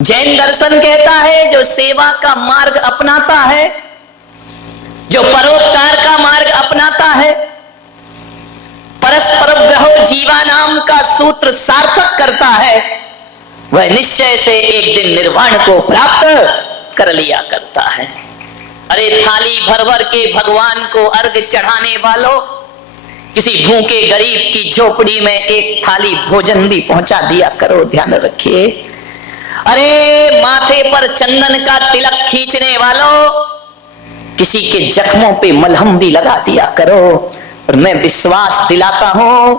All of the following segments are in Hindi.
जैन दर्शन कहता है जो सेवा का मार्ग अपनाता है, जो परोपकार का मार्ग अपनाता है, परस्पर ग्रहो जीवा नाम का सूत्र सार्थक करता है, वह निश्चय से एक दिन निर्वाण को प्राप्त कर लिया करता है। अरे थाली भर भर के भगवान को अर्घ चढ़ाने वालों, किसी भूखे गरीब की झोपड़ी में एक थाली भोजन भी पहुंचा दिया करो, ध्यान रखिए। अरे माथे पर चंदन का तिलक खींचने वालों, किसी के जख्मों पे मलहम भी लगा दिया करो। और मैं विश्वास दिलाता हूं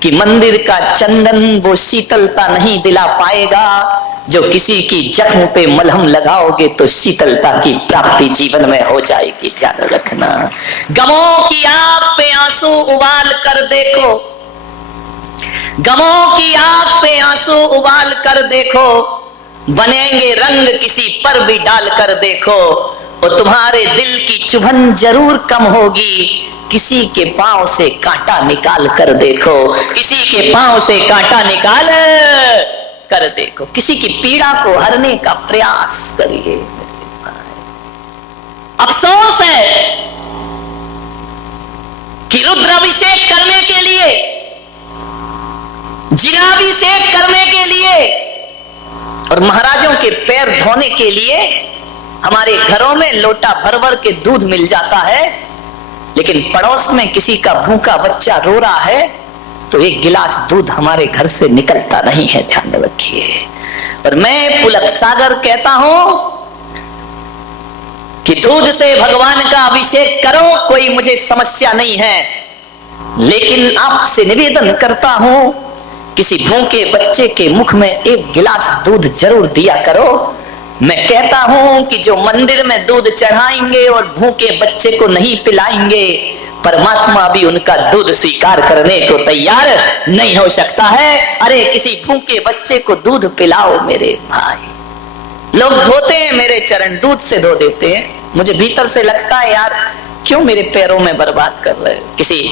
कि मंदिर का चंदन वो शीतलता नहीं दिला पाएगा जो किसी की जख्म पे मलहम लगाओगे तो शीतलता की प्राप्ति जीवन में हो जाएगी, ध्यान रखना। गमों की आग पे आंसू उबाल कर देखो, गमों की आग पे आंसू उबाल कर देखो, बनेंगे रंग किसी पर भी डाल कर देखो, और तुम्हारे दिल की चुभन जरूर कम होगी। किसी के पांव से कांटा निकाल कर देखो, किसी के पांव से कांटा निकाल कर देखो, किसी की पीड़ा को हरने का प्रयास करिए। अफसोस है कि रुद्राभिषेक करने के लिए, जिनाभिषेक करने के लिए और महाराजों के पैर धोने के लिए हमारे घरों में लोटा भर भर के दूध मिल जाता है, लेकिन पड़ोस में किसी का भूखा बच्चा रो रहा है तो एक गिलास दूध हमारे घर से निकलता नहीं है, ध्यान रखिए। और मैं पुलक सागर कहता हूं कि दूध से भगवान का अभिषेक करो, कोई मुझे समस्या नहीं है, लेकिन आपसे निवेदन करता हूं किसी भूखे बच्चे के मुख में एक गिलास दूध जरूर दिया करो। मैं कहता हूं कि जो मंदिर में दूध चढ़ाएंगे और भूखे बच्चे को नहीं पिलाएंगे, परमात्मा भी उनका दूध स्वीकार करने को तैयार नहीं हो सकता है। अरे किसी भूखे बच्चे को दूध पिलाओ मेरे भाई। लोग धोते हैं मेरे चरण, दूध से धो देते हैं, मुझे भीतर से लगता है यार क्यों मेरे पैरों में बर्बाद कर रहे हो। किसी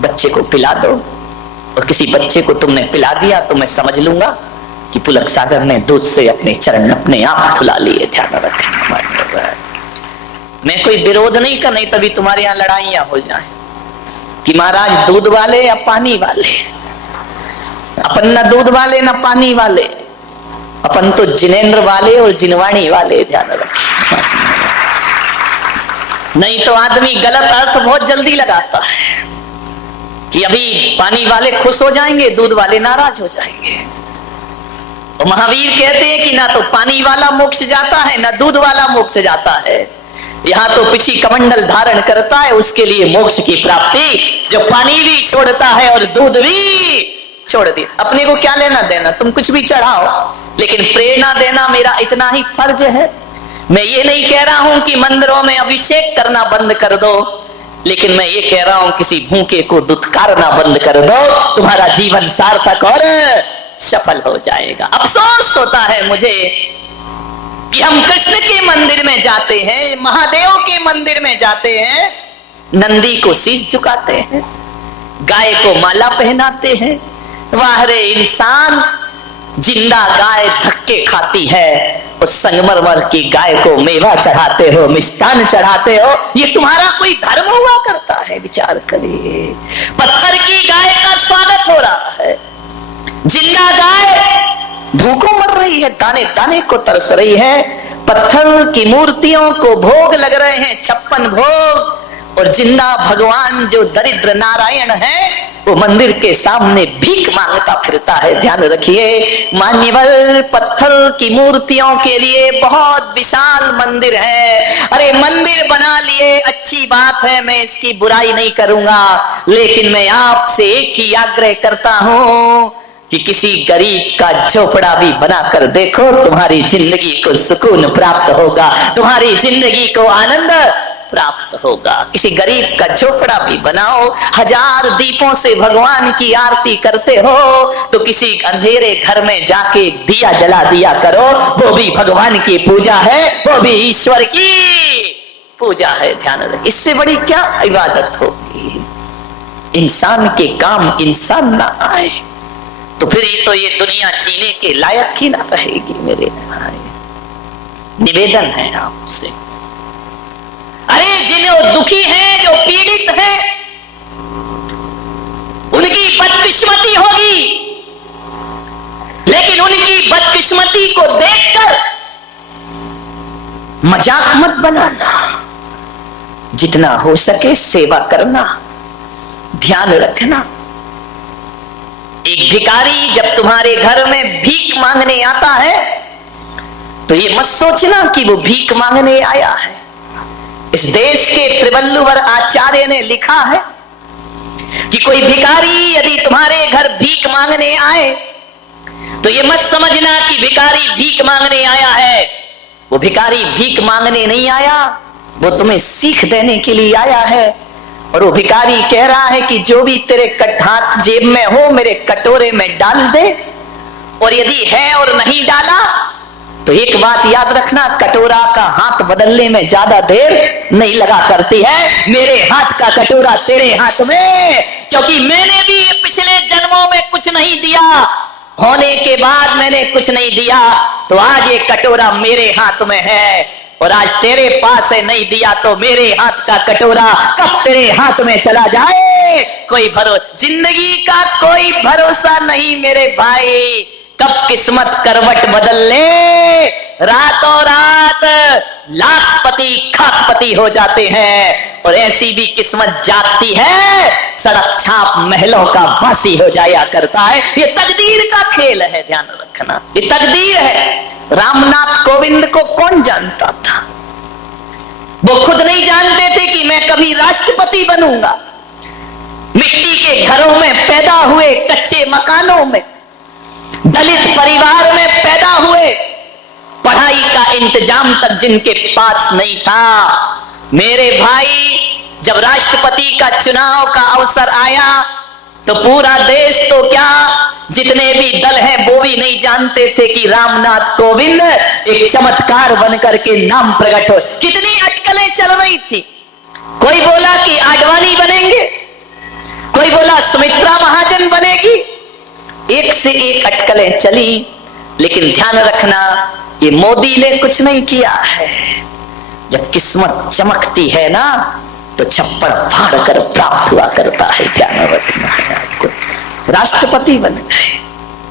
बच्चे को पिला दो, और किसी बच्चे को तुमने पिला दिया तो मैं समझ लूंगा कि पुलक सागर ने दूध से अपने चरण अपने आप धुला लिए, ध्यान रखना। मैं कोई विरोध नहीं कर, नहीं तभी तुम्हारे यहां लड़ाइयां हो जाएं कि महाराज दूध वाले या पानी वाले। अपन न दूध वाले न पानी वाले, अपन तो जिनेंद्र वाले और जिनवाणी वाले, ध्यान रखना। नहीं तो आदमी गलत अर्थ बहुत जल्दी लगाता है कि अभी पानी वाले खुश हो जाएंगे, दूध वाले नाराज हो जाएंगे। तो महावीर कहते हैं कि ना तो पानी वाला मोक्ष जाता है ना दूध वाला मोक्ष जाता है, यहाँ तो पिछी कमंडल धारण करता है उसके लिए मोक्ष की प्राप्ति, जो पानी भी छोड़ता है और दूध भी छोड़ दे। अपने को क्या लेना देना, तुम कुछ भी चढ़ाओ, लेकिन प्रेरणा देना मेरा इतना ही फर्ज है। मैं ये नहीं कह रहा हूं कि मंदिरों में अभिषेक करना बंद कर दो, लेकिन मैं ये कह रहा हूं किसी भूखे को दुत्कारना बंद कर दो, तुम्हारा जीवन सार्थक और सफल हो जाएगा। अफसोस होता है मुझे कि हम कृष्ण के मंदिर में जाते हैं, महादेव के मंदिर में जाते हैं, नंदी को शीश झुकाते हैं, गाय को माला पहनाते हैं। वाह रे इंसान, जिंदा गाय धक्के खाती है और संगमरमर की गाय को मेवा चढ़ाते हो, मिष्ठान चढ़ाते हो, ये तुम्हारा कोई धर्म हुआ करता है? विचार करिए। पत्थर की गाय का स्वागत हो रहा है, जिंदा गाय भूखों मर रही है, दाने दाने को तरस रही है, पत्थर की मूर्तियों को भोग लग रहे हैं, 56 भोग, और जिंदा भगवान जो दरिद्र नारायण है वो मंदिर के सामने भीख मांगता फिरता है। ध्यान रखिए मान्यवर, पत्थर की मूर्तियों के लिए बहुत विशाल मंदिर है। अरे मंदिर बना लिए अच्छी बात है, मैं इसकी बुराई नहीं करूंगा, लेकिन मैं आपसे एक ही आग्रह करता हूं कि किसी गरीब का झोपड़ा भी बनाकर देखो, तुम्हारी जिंदगी को सुकून प्राप्त होगा, तुम्हारी जिंदगी को आनंद प्राप्त होगा। किसी गरीब का झोपड़ा भी बनाओ, 1000 दीपों से भगवान की आरती करते हो तो किसी अंधेरे घर में जाके दिया जला दिया करो, वो भी भगवान की पूजा है, वो भी ईश्वर की पूजा है। ध्यान रखें, इससे बड़ी क्या इबादत होगी? इंसान के काम इंसान ना आए, तो फिर ये दुनिया जीने के लायक ही ना रहेगी मेरे भाई। निवेदन है आपसे, अरे जिन्हें दुखी हैं, जो पीड़ित हैं, उनकी बदकिस्मती होगी, लेकिन उनकी बदकिस्मती को देखकर मजाक मत बनाना। जितना हो सके सेवा करना, ध्यान रखना। एक भिखारी जब तुम्हारे घर में भीख मांगने आता है तो ये मत सोचना कि वो भीख मांगने आया है। इस देश के त्रिवल्लुवर आचार्य ने लिखा है कि कोई भिखारी यदि तुम्हारे घर भीख मांगने आए तो ये मत समझना कि भिखारी भीख मांगने आया है। वो भिखारी भीख मांगने नहीं आया, वो तुम्हें सीख देने के लिए आया है। और वो भिखारी कह रहा है कि जो भी तेरे हाथ जेब में हो मेरे कटोरे में डाल दे, और यदि है और नहीं डाला तो एक बात याद रखना, कटोरा का हाथ बदलने में ज्यादा देर नहीं लगा करती है। मेरे हाथ का कटोरा तेरे हाथ में, क्योंकि मैंने भी पिछले जन्मों में कुछ नहीं दिया, होने के बाद मैंने कुछ नहीं दिया, तो आज ये कटोरा मेरे हाथ में है। और आज तेरे पास है, नहीं दिया तो मेरे हाथ का कटोरा कब तेरे हाथ में चला जाए कोई भरोसा, जिंदगी का कोई भरोसा नहीं मेरे भाई। कब किस्मत करवट बदल ले, रातों रात लाखपति खाकपति हो जाते हैं। और ऐसी भी किस्मत जागती है, सड़क छाप महलों का वासी हो जाया करता है। ये तकदीर का खेल है, ध्यान रखना, ये तकदीर है। रामनाथ कोविंद को कौन जानता था? वो खुद नहीं जानते थे कि मैं कभी राष्ट्रपति बनूंगा। मिट्टी के घरों में पैदा हुए, कच्चे मकानों में, दलित परिवार में पैदा हुए, पढ़ाई का इंतजाम तक जिनके पास नहीं था। मेरे भाई, जब राष्ट्रपति का चुनाव का अवसर आया तो पूरा देश तो क्या, जितने भी दल हैं वो भी नहीं जानते थे कि रामनाथ कोविंद एक चमत्कार बनकर के नाम प्रकट हो। कितनी अटकलें चल रही थी। कोई बोला कि आडवाणी बनेंगे, कोई बोला सुमित्रा महाजन बनेगी, एक से एक अटकलें चली। लेकिन ध्यान रखना, ये मोदी ने कुछ नहीं किया है। जब किस्मत चमकती है ना तो छप्पर फाड़ कर प्राप्त हुआ करता है। ध्यान रखना है आपको। राष्ट्रपति बन गए,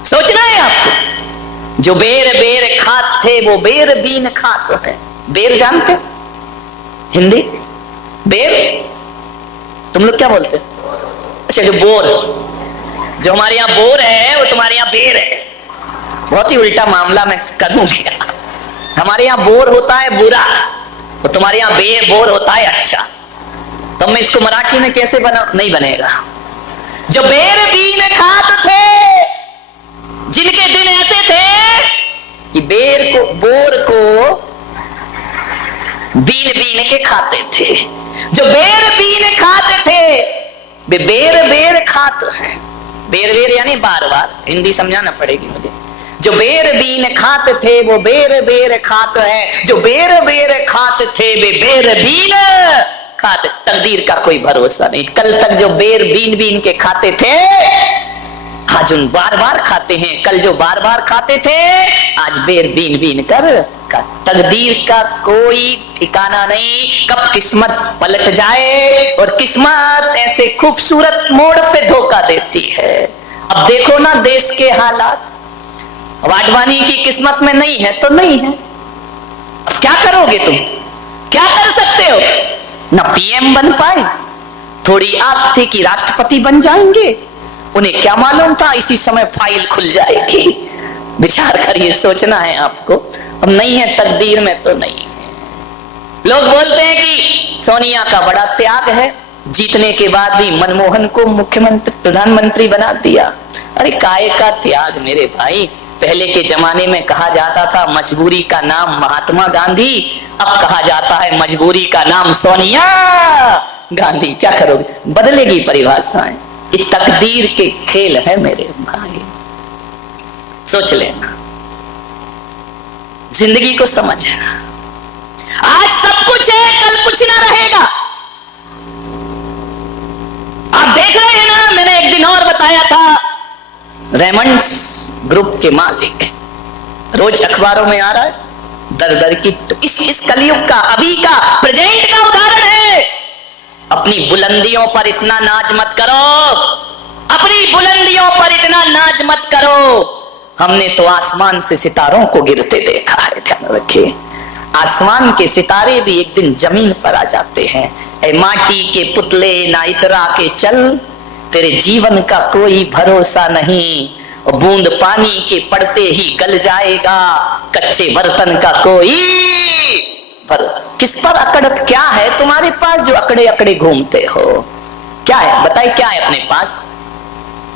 सोचना है आपको। जो बेर बेर खात थे वो बेर बीन खात है। बेर जानते हिंदी? बेर तुम लोग क्या बोलते? अच्छा, जो बोर, जो हमारे यहाँ बोर है वो तुम्हारे यहाँ बेर है। बहुत ही उल्टा मामला मैं करूंगी। हमारे यहाँ बोर होता है बुरा, वो तुम्हारे यहाँ बोर होता है अच्छा। तो मैं इसको मराठी में कैसे बना, नहीं बनेगा। जो बेर बीन खात थे, जिनके दिन ऐसे थे कि बोर को बीन बीन के खाते थे। जो बेर बीन खाते थे वे बेर बेर खात हैं। बेर बेर यानी बार बार, हिंदी समझाना पड़ेगी मुझे। जो बेर बीन खात थे वो बेर बेर खात है। जो बेर बेर खात थे वे बेर बीन खाते। तकदीर का कोई भरोसा नहीं। कल तक जो बेर बीन बीन के खाते थे आज उन बार बार खाते हैं। कल जो बार बार खाते थे आज बेर बीन बीन कर। तकदीर का कोई ठिकाना नहीं, कब किस्मत पलट जाए। और किस्मत ऐसे खूबसूरत मोड़ पे धोखा देती है। अब देखो ना देश के हालात, आडवाणी की किस्मत में नहीं है तो नहीं है। अब क्या करोगे तुम? क्या कर सकते हो? ना पीएम बन पाए, थोड़ी आस थी कि राष्ट्रपति बन जाएंगे, उन्हें क्या मालूम था इसी समय फाइल खुल जाएगी। विचार करिए, सोचना है आपको। अब नहीं है तकदीर में तो नहीं है। लोग बोलते हैं कि सोनिया का बड़ा त्याग है, जीतने के बाद भी मनमोहन को मुख्यमंत्री प्रधानमंत्री बना दिया। अरे काय का त्याग मेरे भाई। पहले के जमाने में कहा जाता था मजबूरी का नाम महात्मा गांधी, अब कहा जाता है मजबूरी का नाम सोनिया गांधी। क्या करोगे? बदलेगी परिभाषाएं। ये तकदीर के खेल है मेरे भाई, सोच लेना, जिंदगी को समझना। आज सब कुछ है, कल कुछ ना रहेगा। आप देख रहे हैं ना, मैंने एक दिन और बताया था रेमंड्स ग्रुप के मालिक, रोज अखबारों में आ रहा है दर दर की। तो इस कलयुग का, अभी का, प्रेजेंट का उदाहरण है। अपनी बुलंदियों पर इतना नाज मत करो, अपनी बुलंदियों पर इतना नाज मत करो। हमने तो आसमान से सितारों को गिरते देखा है, ध्यान रखिए। आसमान के सितारे भी एक दिन जमीन पर आ जाते हैं। ए माटी के पुतले ना इतरा के चल, तेरे जीवन का कोई भरोसा नहीं। बूंद पानी के पड़ते ही गल जाएगा, कच्चे बर्तन का कोई किस पर अकड़, क्या है तुम्हारे पास जो अकड़े अकड़े घूमते हो? क्या है बताइए, क्या है अपने पास?